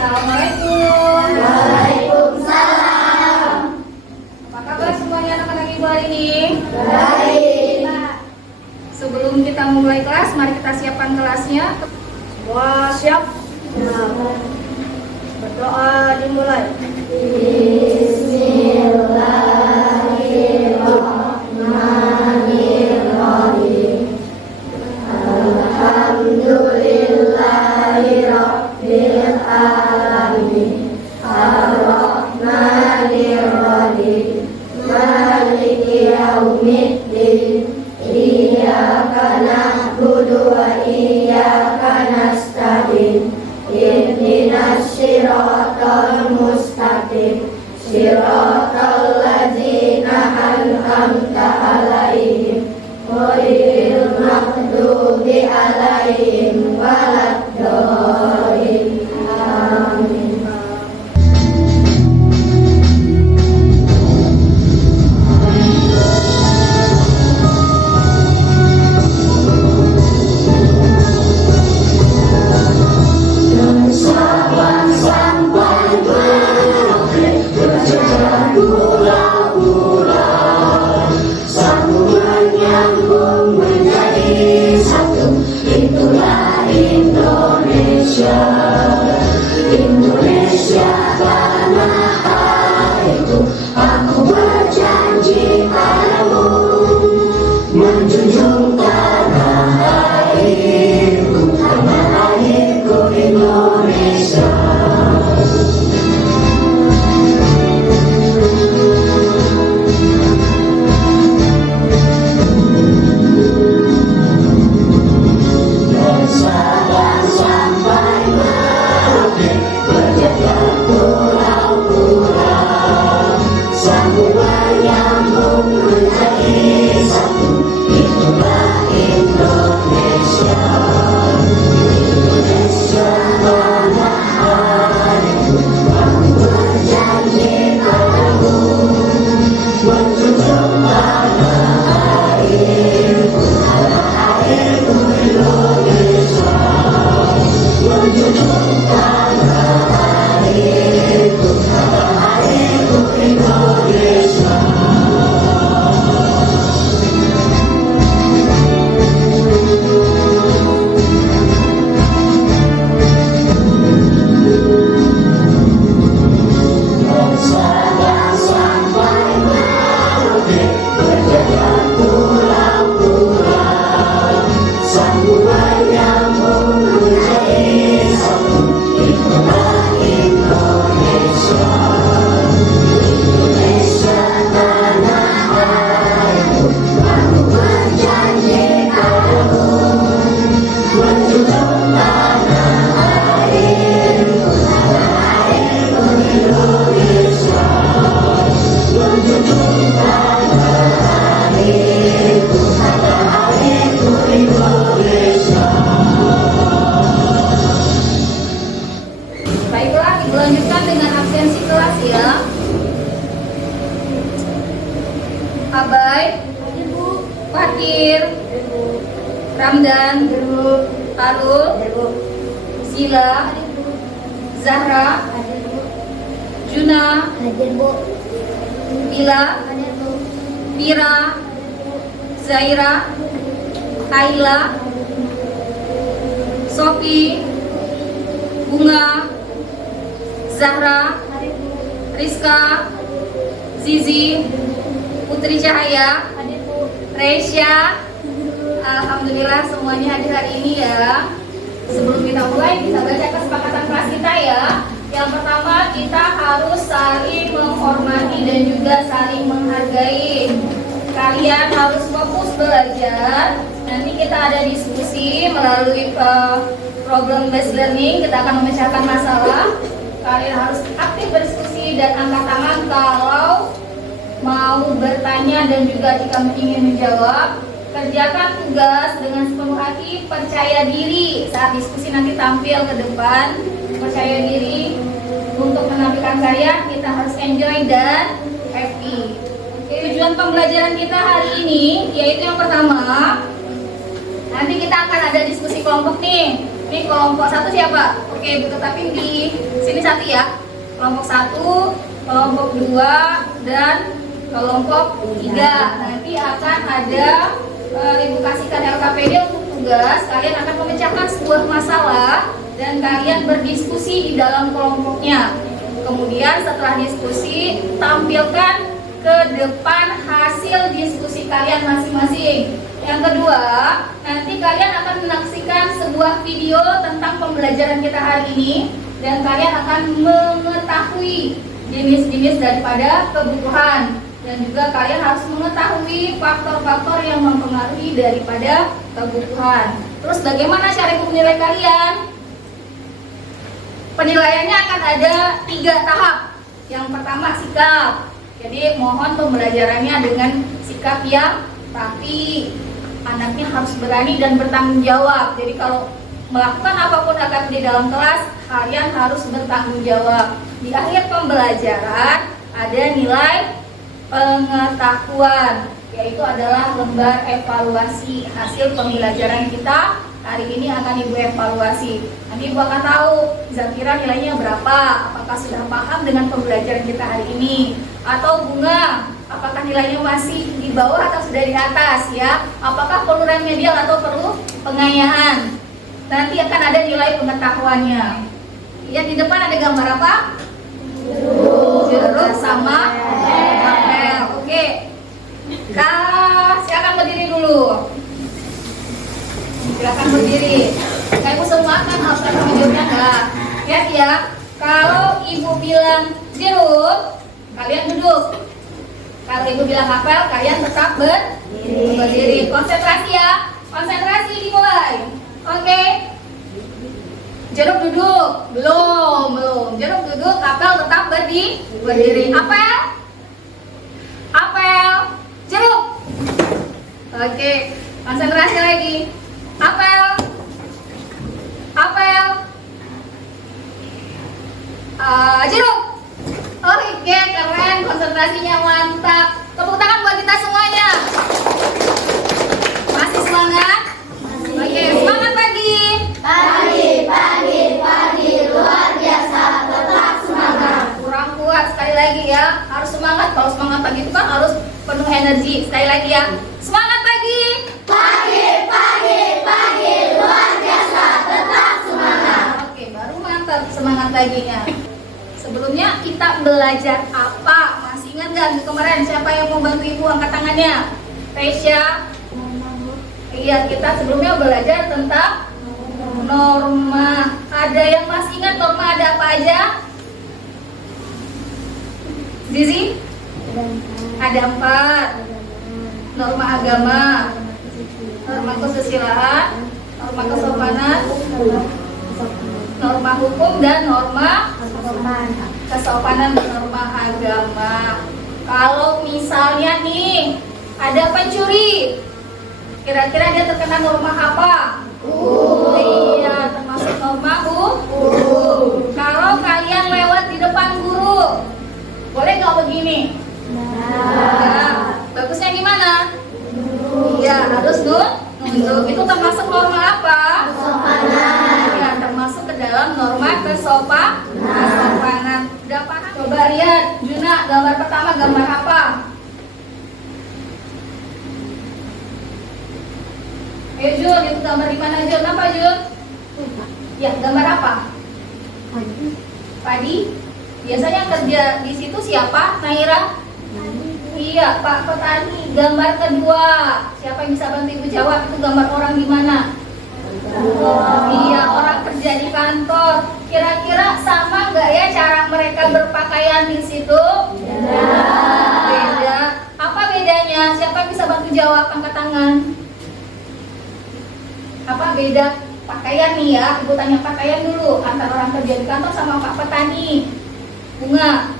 Assalamualaikum. Waalaikumsalam. Apa kabar semuanya anak-anak ibu hari ini? Baik. Sebelum kita mulai kelas, mari kita siapkan kelasnya. Semua siap? Berdoa dimulai. Bismillahirrahmanirrahim. Alhamdulillahirabbil alamin. Arrahmanirrahim. Maliki yaumiddin. Iyyaka na'budu wa iyyaka nasta'in. Ihdinas siratal mustaqim. Siratal ladzina an'amta 'alaihim ghairil maghdubi 'alaihim waladdallin. Amin. Indonesia tanah airku, aku berjanji padamu menjunjung tanah airku Indonesia. Baiklah, dilanjutkan dengan absensi kelas ya. Abai, Fakir, Ramdan, Arul, Zila, Zahra, Juna, Bila, Vira, Zaira, Kaila, Sofi, Bunga, Zahra, Rizka, Zizi, Putri Cahaya, Reisha. Alhamdulillah semuanya hadir hari ini ya. Sebelum kita mulai, kita baca kesepakatan kelas kita ya. Yang pertama, kita harus saling menghormati dan juga saling menghargai. Kalian harus fokus belajar. Nanti kita ada diskusi melalui problem based learning. Kita akan memecahkan masalah. Kalian harus aktif berdiskusi dan angkat tangan kalau mau bertanya dan juga jika ingin menjawab. Kerjakan tugas dengan sepenuh hati, percaya diri. Saat diskusi nanti tampil ke depan, percaya diri. Untuk menampilkan karya, kita harus enjoy dan happy. Tujuan pembelajaran kita hari ini yaitu yang pertama, nanti kita akan ada diskusi kelompok nih. Ini kelompok satu siapa? Oke, Ibu tetapin di sini satu ya. Kelompok 1, kelompok 2, dan kelompok 3. Nanti akan ada Ibu kasihkan LKPD untuk tugas. Kalian akan memecahkan sebuah masalah dan kalian berdiskusi di dalam kelompoknya. Kemudian setelah diskusi, tampilkan ke depan hasil diskusi kalian masing-masing. Yang kedua, nanti kalian akan menyaksikan sebuah video tentang pembelajaran kita hari ini dan kalian akan mengetahui jenis-jenis daripada kebutuhan dan juga kalian harus mengetahui faktor-faktor yang mempengaruhi daripada kebutuhan. Terus bagaimana cara menilai kalian? Penilaiannya akan ada 3 tahap. Yang pertama sikap. Jadi mohon pembelajarannya dengan sikap yang rapi. Anaknya harus berani dan bertanggung jawab. Jadi kalau melakukan apapun akan di dalam kelas, kalian harus bertanggung jawab. Di akhir pembelajaran ada nilai pengetahuan, yaitu adalah lembar evaluasi hasil pembelajaran kita. Hari ini akan Ibu evaluasi. Nanti Ibu akan tahu Zakira nilainya berapa, apakah sudah paham dengan pembelajaran kita hari ini, atau Bunga apakah nilainya masih di bawah atau sudah di atas ya, apakah perlu remedial atau perlu pengayaan. Nanti akan ada nilai pengetahuannya. Ya, di depan ada gambar apa? Jeruk sama apel. Oke. Silakan berdiri dulu. Silakan berdiri. Ibu semua kan harus ada videonya enggak? Lihat ya. Kalau Ibu bilang jeruk, kalian duduk. Kalau Ibu bilang apel, kalian tetap berdiri. Konsentrasi ya. Konsentrasi dimulai. Oke. Jeruk duduk. Belum. Jeruk duduk, apel tetap berdiri. Apel. Jeruk. Oke. Konsentrasi lagi. Apel. Jeruk. Oke, keren. Konsentrasinya mantap. Tepuk tangan buat kita semuanya. Masih semangat? Oke, semangat pagi. Pagi, luar biasa, tetap semangat. Kurang kuat, sekali lagi ya. Harus semangat. Kalau semangat pagi itu kan harus penuh energi. Sekali lagi ya. Semangat pagi. Pagi, luar biasa, tetap semangat. Oke, baru mantap semangat paginya. Sebelumnya kita belajar apa? Masih ingat nggak minggu kemarin? Siapa yang mau bantu Ibu angkat tangannya? Resya? Iya, kita sebelumnya belajar tentang norma. Ada yang masih ingat norma ada apa aja? Zizi? Ada 4. Norma agama, norma kesusilaan, norma kesopanan, norma hukum, dan norma kesopanan dan norma agama. Kalau misalnya nih ada pencuri, kira-kira dia terkena norma apa? Iya, termasuk norma hukum. Kalau kalian lewat di depan guru, boleh nggak begini? Nah, bagusnya gimana? Iya, harus nunduk. Itu termasuk norma apa? Kesopanan. Ya, termasuk ke dalam norma kesopanan. Udah paham? Coba lihat, Juna, gambar pertama gambar apa? Ayo Jun, itu gambar di mana Jun? Apa Jun? Ya, gambar apa? Padi. Biasanya kerja di situ siapa? Naira? Iya, Pak Petani. Gambar kedua, siapa yang bisa bantu Ibu jawab? Itu gambar orang di mana? Iya, orang kerja di kantor. Kira-kira sama nggak ya cara mereka berpakaian di situ? Beda. Apa bedanya? Siapa yang bisa bantu jawab? Angkat tangan. Apa beda pakaian nih ya? Ibu tanya pakaian dulu antara orang kerja di kantor sama Pak Petani. Bunga.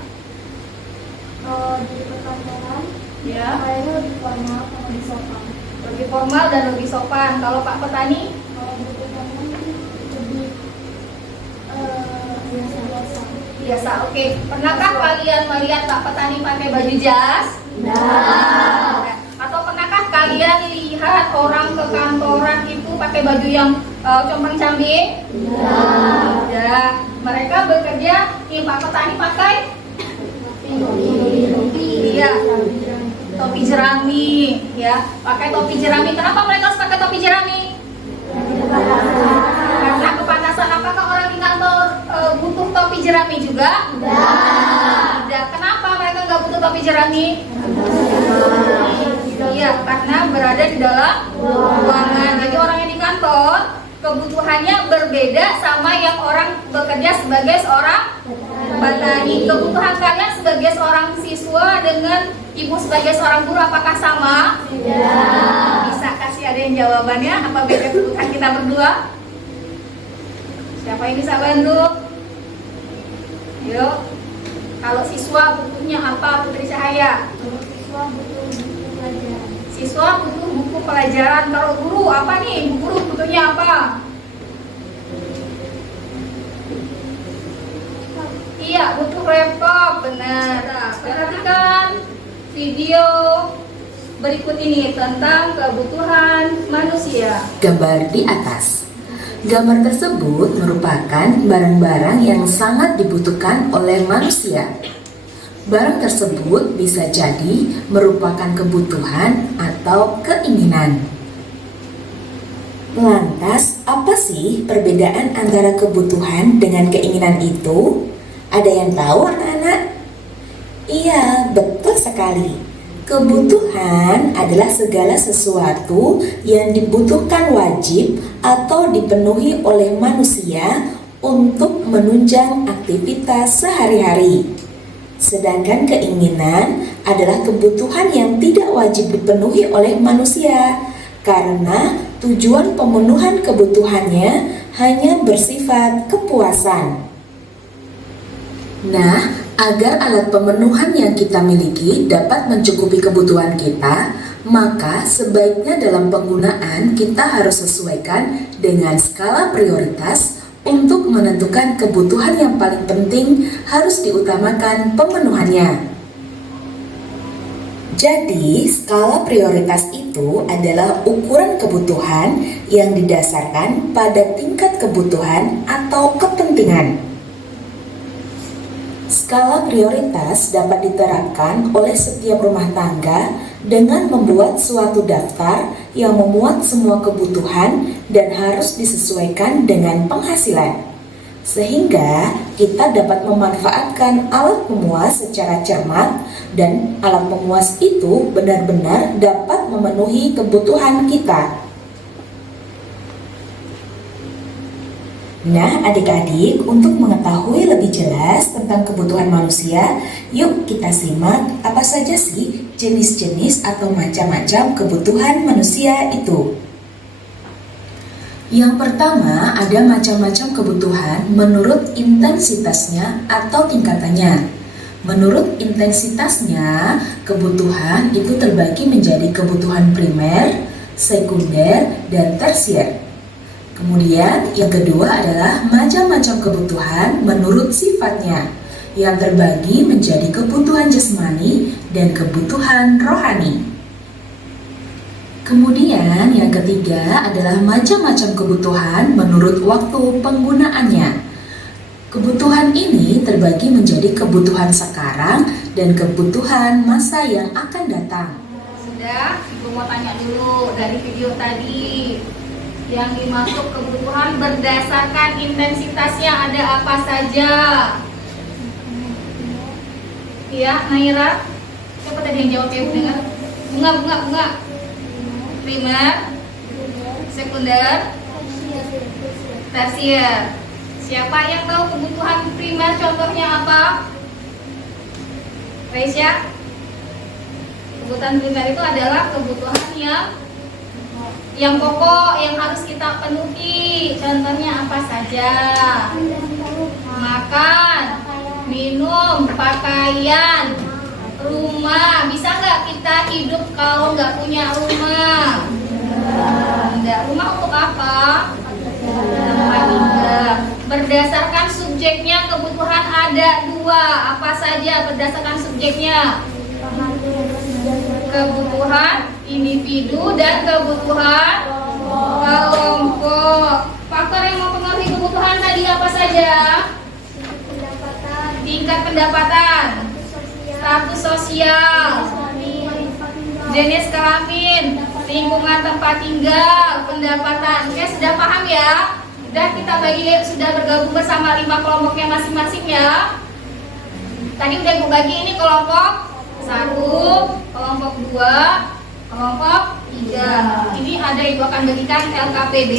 Di perkantoran, Ya. kayaknya lebih formal sama lebih sopan. Lebih formal dan lebih sopan. Kalau Pak Petani? Kalau di perkantoran lebih biasa-biasa. Biasa, oke. Pernahkah kalian melihat Pak Petani pakai baju jas? Nah, Atau pernahkah kalian lihat orang ke kantoran itu pakai baju yang compang cambing? Tidak. Mereka bekerja di Pak petani pakai? Iya. Topi jerami, ya. Pakai topi jerami. Kenapa mereka harus pakai topi jerami? Karena kepanasan. Apakah orang di kantor butuh topi jerami juga? Tidak. Kenapa mereka nggak butuh topi jerami? Iya, karena berada di dalam ruangan. Jadi orang yang di kantor kebutuhannya berbeda sama yang orang bekerja sebagai seorang petani. Kebutuhan kalian sebagai seorang siswa dengan ibu sebagai seorang guru apakah sama? Tidak. Bisa kasih ada yang jawabannya? Apa beda kebutuhan kita berdua? Siapa yang bisa bantu? Yuk. Kalau siswa butuhnya apa, Putri Cahaya? Siswa butuh buku pelajaran. Siswa butuh buku pelajaran. Kalau guru apa nih? Guru butuhnya apa? Iya, butuh laptop. Benar. Nah, perhatikan video berikut ini tentang kebutuhan manusia. Gambar di atas. Gambar tersebut merupakan barang-barang yang sangat dibutuhkan oleh manusia. Barang tersebut bisa jadi merupakan kebutuhan atau keinginan. Lantas, apa sih perbedaan antara kebutuhan dengan keinginan itu? Ada yang tahu, anak-anak? Iya, betul sekali. Kebutuhan adalah segala sesuatu yang dibutuhkan wajib atau dipenuhi oleh manusia untuk menunjang aktivitas sehari-hari. Sedangkan keinginan adalah kebutuhan yang tidak wajib dipenuhi oleh manusia karena tujuan pemenuhan kebutuhannya hanya bersifat kepuasan. Nah, agar alat pemenuhan yang kita miliki dapat mencukupi kebutuhan kita, maka sebaiknya dalam penggunaan kita harus sesuaikan dengan skala prioritas untuk menentukan kebutuhan yang paling penting harus diutamakan pemenuhannya. Jadi, skala prioritas itu adalah ukuran kebutuhan yang didasarkan pada tingkat kebutuhan atau kepentingan. Skala prioritas dapat diterapkan oleh setiap rumah tangga dengan membuat suatu daftar yang memuat semua kebutuhan dan harus disesuaikan dengan penghasilan. Sehingga kita dapat memanfaatkan alat pemuas secara cermat dan alat pemuas itu benar-benar dapat memenuhi kebutuhan kita. Nah, adik-adik, untuk mengetahui lebih jelas tentang kebutuhan manusia, yuk kita simak apa saja sih jenis-jenis atau macam-macam kebutuhan manusia itu. Yang pertama, ada macam-macam kebutuhan menurut intensitasnya atau tingkatannya. Menurut intensitasnya, kebutuhan itu terbagi menjadi kebutuhan primer, sekunder, dan tersier. Kemudian yang kedua adalah macam-macam kebutuhan menurut sifatnya yang terbagi menjadi kebutuhan jasmani dan kebutuhan rohani. Kemudian yang ketiga adalah macam-macam kebutuhan menurut waktu penggunaannya. Kebutuhan ini terbagi menjadi kebutuhan sekarang dan kebutuhan masa yang akan datang. Sudah, Ibu mau tanya dulu dari video tadi. Yang dimaksud kebutuhan berdasarkan intensitasnya ada apa saja? Iya, Naira. Siapa tadi yang jawab ya, dengar? Bunga. Primer, sekunder, tersier. Siapa yang tahu kebutuhan primer contohnya apa? Reisya? Kebutuhan primer itu adalah kebutuhan yang pokok yang harus kita penuhi. Contohnya apa saja? Makan, minum, pakaian, rumah. Bisa nggak kita hidup kalau nggak punya rumah? Enggak. Rumah untuk apa? Tempat tinggal. Berdasarkan subjeknya kebutuhan ada dua. Apa saja berdasarkan subjeknya? Kebutuhan individu dan kebutuhan Kelompok. Faktor yang mempengaruhi kebutuhan tadi apa saja? pendapatan, Tingkat pendapatan, status sosial, jenis kelamin, lingkungan tempat tinggal, pendapatan. Oke, sudah paham ya? Dan kita sudah bergabung bersama 5 kelompoknya masing-masing ya. Tadi udah Ibu bagi ini kelompok 1, kelompok 2, kelompok 3. Ini ada Ibu akan bagikan LKPD.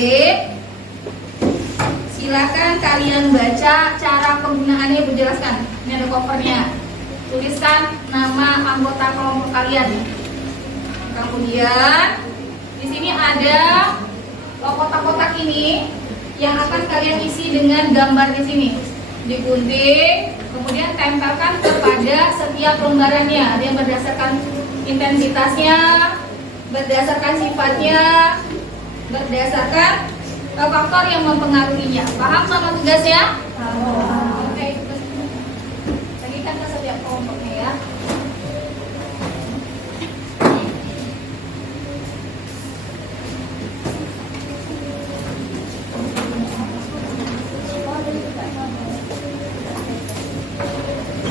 Silakan kalian baca cara penggunaannya, Ibu jelaskan. Ini ada covernya. Tuliskan nama anggota kelompok kalian. Kemudian di sini ada kotak-kotak ini yang akan kalian isi dengan gambar di sini. Digunting, kemudian tempelkan kepada setiap lembarannya. Ada yang berdasarkan intensitasnya, berdasarkan sifatnya, berdasarkan faktor yang mempengaruhinya. Paham sama tugasnya? Oke, bagikan ke setiap kelompoknya ya.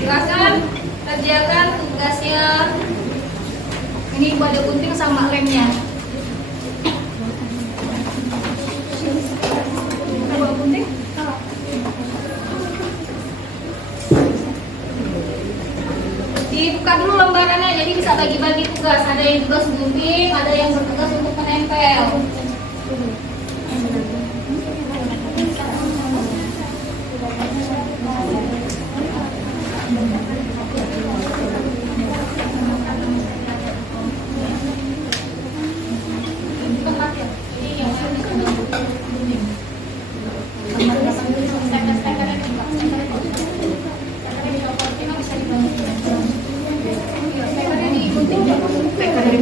Silakan kerjakan tugasnya. Ini Ibu ada gunting sama lemnya. Ada gunting? Dibuka dulu lembarannya, jadi bisa bagi-bagi tugas. Ada yang tugas gunting, ada yang bertugas untuk menempel.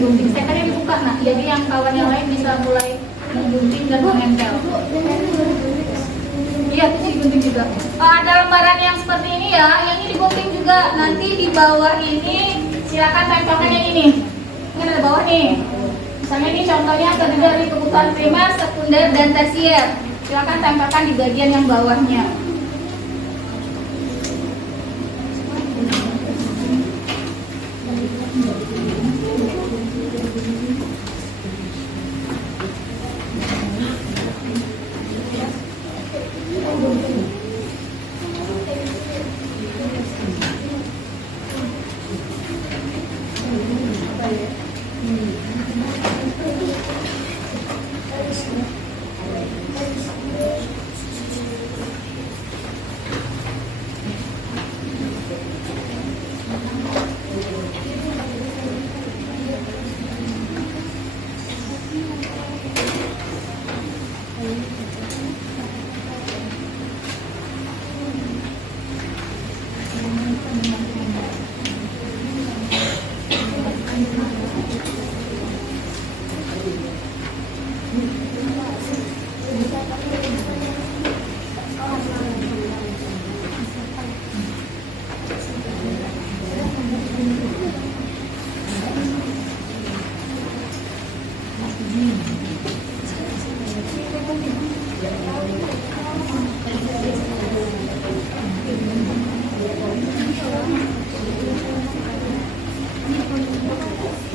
Stekernya dibuka, nah jadi yang kawan yang lain bisa mulai menggunting dan menempel. Iya, itu digunting juga. Ada lembaran yang seperti ini ya, yang ini digunting juga. Nanti di bawah ini silakan tempelkan yang ini. Ini ada bawah nih. Misalnya ini contohnya terdiri dari kebutuhan primer, sekunder, dan tersier. Silakan tempelkan di bagian yang bawahnya.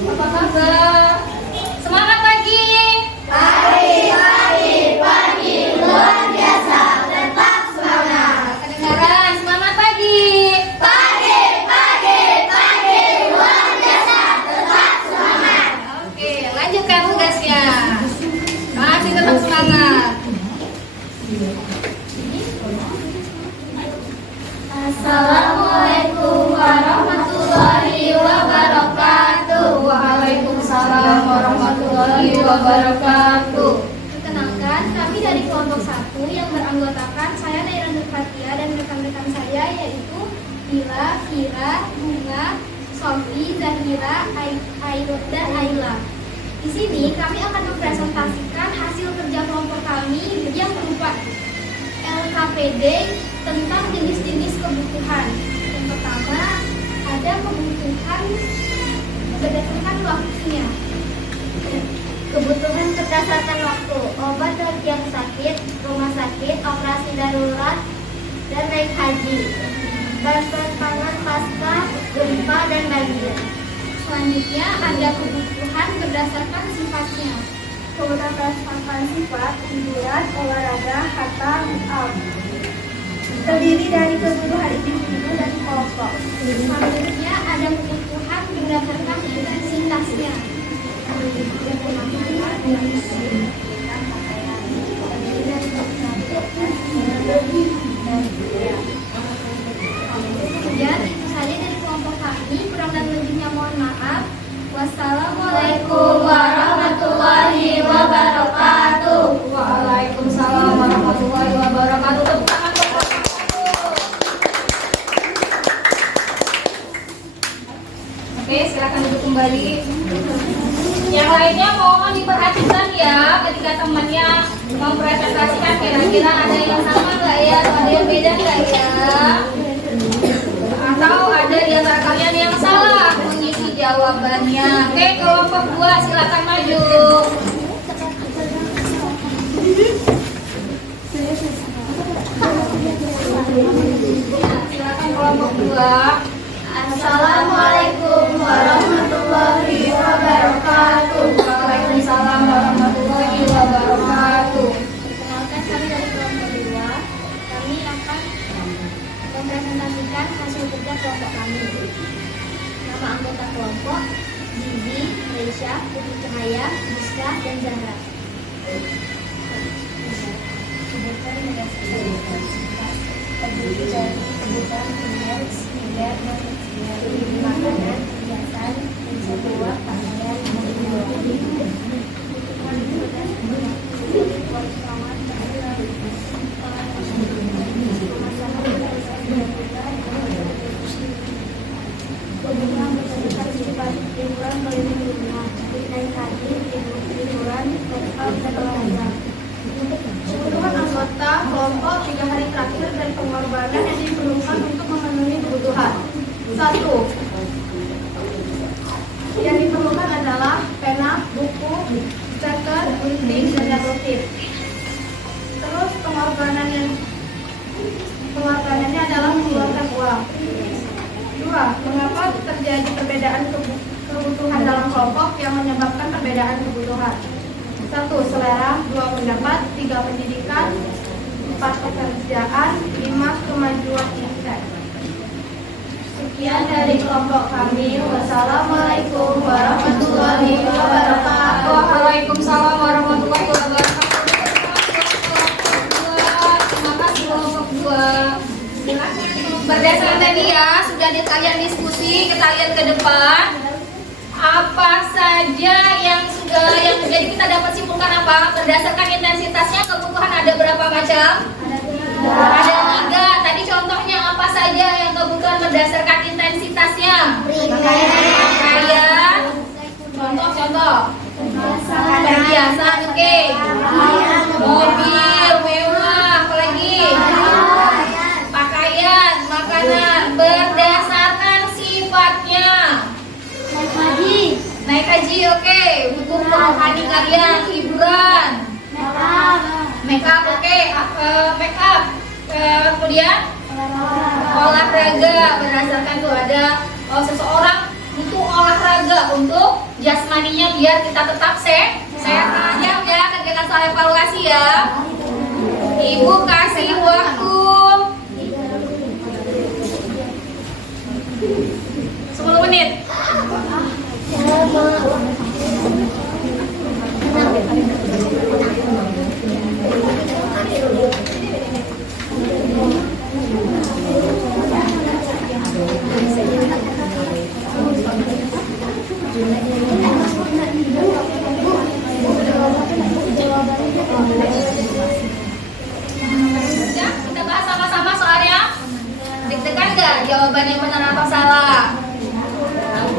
Apa kabar? Semangat pagi. Pagi luar biasa, tetap semangat. Kedengaran, semangat pagi. Pagi luar biasa, tetap semangat. Oke, lanjutkan tugasnya. Masih tetap semangat. Assalamualaikum warahmatullahi wabarakatuh. Waalaikumsalam warahmatullahi wabarakatuh. Perkenalkan, kami dari kelompok 1 yang beranggotakan saya Naira Nur Fatia dan rekan-rekan saya yaitu Ila, Fira, Bunga, Sofi, Zahira, Airut, dan Ayla. Di sini kami akan mempresentasikan hasil kerja kelompok kami yang berupa LKPD tentang jenis-jenis kebutuhan. Yang pertama, ada kebutuhan berdasarkan waktunya. Kebutuhan berdasarkan waktu, obat bagi yang sakit, rumah sakit, operasi darurat, dan naik haji. Bantuan pangan pasca gempa dan banjir. Selanjutnya ada kebutuhan berdasarkan sifatnya. Kebutuhan berdasarkan sifat, hiburan, olahraga, harta, terdiri dari kebutuhan individu dan kelompok. Selanjutnya ada kebutuhan berdasarkan intensitasnya. Kemudian itu saja dari kelompok kami. Kurang dan lebihnya mohon maaf. Wassalamualaikum warahmatullahi wabarakatuh. Waalaikumsalam warahmatullahi wabarakatuh. Tepuk tangan untuk kelompok 1. Oke, silakan duduk kembali. Yang lainnya mohon diperhatikan ya ketika temannya mempresentasikan, kira-kira ada yang sama nggak ya, atau ada yang beda nggak ya, atau ada di antara kalian yang salah mengisi jawabannya. Oke, kelompok 2 silakan maju. Silakan kelompok 2. Assalamualaikum warahmatullahi wabarakatuh. Waalaikumsalam warahmatullahi wabarakatuh. Perkenalkan, kami dari kelompok 2. Kami akan mempresentasikan hasil kerja kelompok kami. Nama anggota kelompok: Zizi, Reisha, Putri Cahaya, Rizka, dan Zahra. Kebutuhan berdasarkan intensitas terdiri dari kebutuhan primer, sekunder, dan tersier, makanan, hiasan, sebuah pakaian, kebutuhan kebutuhan berdasarkan sifat liburan melindungi rumah, naik haji, liburan, total, dan olahraga. Kebutuhan anggota kelompok 3 hari terakhir dan pengorbanan yang diperlukan untuk memenuhi kebutuhan. 1. Yang diperlukan adalah pena, buku, stiker, gunting, dan double tip. Terus pengorbanannya adalah mengeluarkan uang. 2. Mengapa terjadi perbedaan kebutuhan dalam kelompok yang menyebabkan perbedaan kebutuhan? 1. Selera, 2. Pendapat, 3. Pendidikan, 4. Pekerjaan, 5. Kemajuan tingkat. Sekian dari kelompok kami. Wassalamualaikum warahmatullahi wabarakatuh. Waalaikumsalam warahmatullahi wabarakatuh. Terima kasih kelompok 2. Berdasarkan tadi ya, sudah kalian diskusi, kita lihat ke depan. Apa saja yang jadi kita dapat simpulkan apa? Berdasarkan intensitasnya kebutuhan ada berapa macam? Ada 3. Tadi contohnya apa saja yang kebutuhan berdasarkan intensitasnya? Pakaian. Contoh. Perhiasan, oke. Mobil mewah, apa lagi? Pakaian, makanan. Berdasarkan sifatnya. Naik haji, oke. Butuh rohani kalian, hiburan. Make up, oke. Make up. Kemudian olahraga, berdasarkan tuh ada seseorang butuh olahraga untuk jasmaninya biar kita tetap sehat. Ya, kita soal evaluasi ya. Ibu kasih waktu 10 menit. Ya, kita bahas sama-sama soalnya. Deg-degan nggak jawabannya benar atau salah?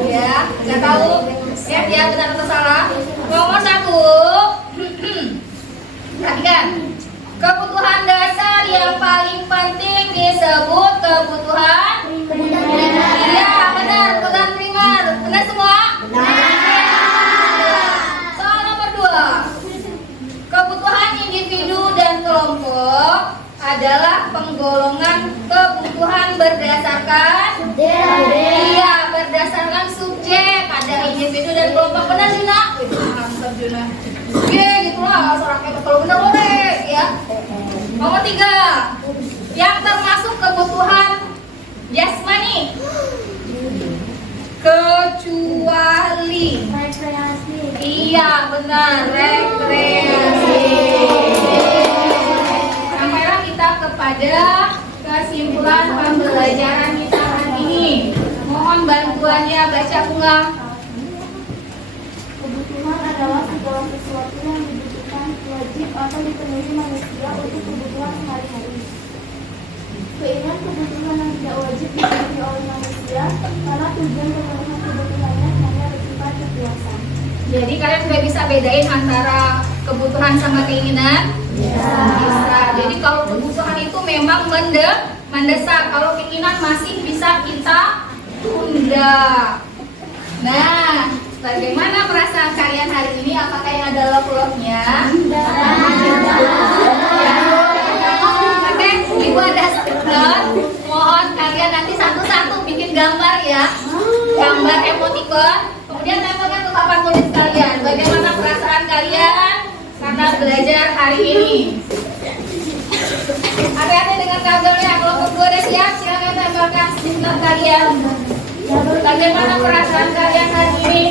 Ya, nggak tahu. Lihat ya benar atau salah. Nomor 1. Perhatikan. Kebutuhan dasar yang paling penting disebut kebutuhan. Iya, benar. Kebutuhan primer. Benar semua? Soal nomor 2. berdasarkan iya, berdasarkan subjek. Ada individu dan kelompok. Benar sih nak? Mantap Juna. Oke, gitulah soraknya kalau benar boleh ya. Nomor 3, yang termasuk kebutuhan jasmani kecuali rekreasi. iya benar, rekreasi. Sampailah kita kepada kesimpulan pembelajaran kita hari ini. Mohon bantuannya, baca Bunga. Kebutuhan adalah segala sesuatu yang dibutuhkan, wajib atau dipenuhi manusia untuk kebutuhan sehari-hari. Keinginan kebutuhan yang tidak wajib dipenuhi oleh manusia karena tujuan pemenuhan kebutuhannya hanya bersifat kepuasan. Jadi kalian sudah bisa bedain antara kebutuhan sama keinginan? Bisa. Jadi kalau kebutuhan itu memang mendesak, kalau keinginan masih bisa kita tunda. Nah, bagaimana perasaan kalian hari ini? Apakah yang ada love-love-nya? Oke, Ibu ada stiker. Mohon kalian nanti satu-satu bikin gambar ya. Gambar emoticon. Kemudian tempelkan ke papan tulis kalian. Bagaimana perasaan kalian karena belajar hari ini? Hati-hati dengan kabelnya. Kelompok 2 udah siap, silakan tempelkan stiker kalian. Bagaimana perasaan kalian hari ini?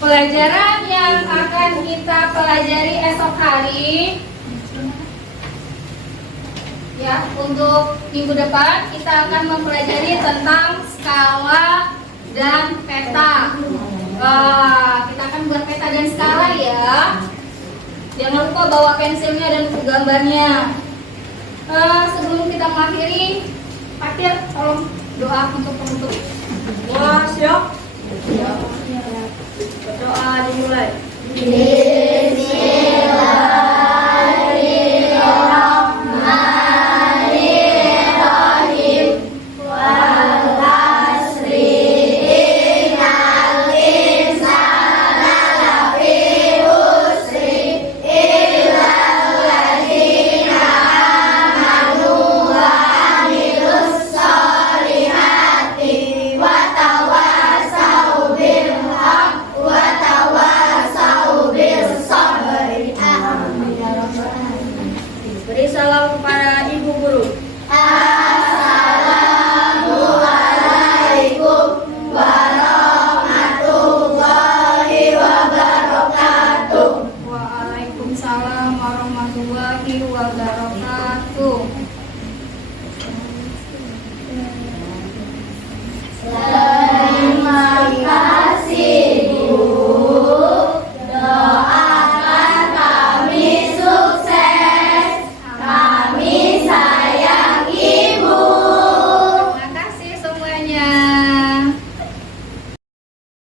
Pelajaran yang akan kita pelajari esok hari ya, untuk minggu depan kita akan mempelajari tentang skala dan peta. Kita akan buat peta dan skala ya. Jangan lupa bawa pensilnya dan buku gambarnya. Sebelum kita mengakhiri, Fatir tolong doa untuk penutup. Wah, siap. Berdoa dimulai.